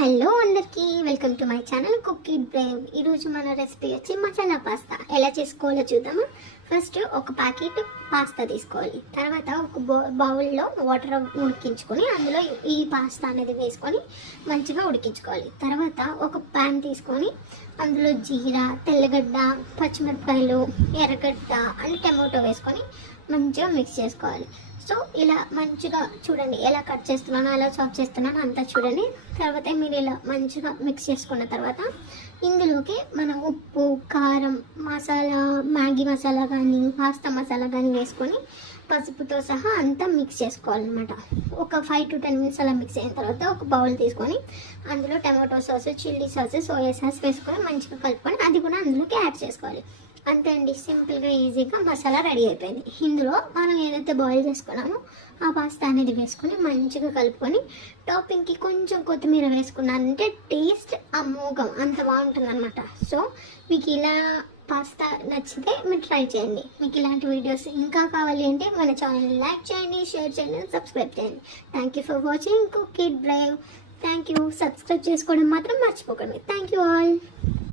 Hello అందరికీ welcome to my channel cook it Brave. ఈరోజు మన రెసిపీ వచ్చి మసాలా పాస్తా ఎలా చేసుకోవాలో చూద్దాము. ఫస్ట్ ఒక ప్యాకెట్ పాస్తా తీసుకోవాలి. తర్వాత ఒక బౌల్లో వాటర్ ఉడికించుకొని అందులో ఈ పాస్తా అనేది వేసుకొని మంచిగా ఉడికించుకోవాలి. తర్వాత ఒక ప్యాన్ తీసుకొని అందులో జీరా, తెల్లగడ్డ, పచ్చిమిరపకాయలు, ఎర్రగడ్డ అండ్ టమాటో వేసుకొని మంచిగా మిక్స్ చేసుకోవాలి. సో ఇలా మంచిగా చూడండి, ఎలా కట్ చేస్తున్నానో ఎలా చాప్ చేస్తున్నానో అంతా చూడండి. తర్వాత మీరు ఇలా మంచిగా మిక్స్ చేసుకున్న తర్వాత ఇందులోకి మనం ఉప్పు, కారం, మసాలా, మ్యాగీ మసాలా కానీ పాస్తా మసాలా కానీ వేసుకొని పసుపుతో సహా అంతా మిక్స్ చేసుకోవాలన్నమాట. ఒక 5 to 10 minutes అలా మిక్స్ అయిన తర్వాత ఒక బౌల్ తీసుకొని అందులో tomato sauce, chilli sauce, soya sauce వేసుకొని మంచిగా కలుపుకొని అది కూడా అందులోకి యాడ్ చేసుకోవాలి. అంతే అండి, సింపుల్గా ఈజీగా మసాలా రెడీ అయిపోయింది. ఇందులో మనం ఏదైతే బాయిల్ చేసుకున్నామో ఆ పాస్తా అనేది వేసుకొని మంచిగా కలుపుకొని టాపింగ్కి కొంచెం కొత్తిమీర వేసుకున్నానంటే టేస్ట్ అమోఘం, అంత బాగుంటుంది అనమాట. సో మీకు ఇలా పాస్తా నచ్చితే మీరు ట్రై చేయండి. మీకు ఇలాంటి వీడియోస్ ఇంకా కావాలి అంటే మన ఛానల్ని లైక్ చేయండి, షేర్ చేయండి, సబ్స్క్రైబ్ చేయండి. Thank you for watching cook it Brave. Thank you. Subscribe చేసుకోవడం మాత్రం మర్చిపోకండి. Thank you all.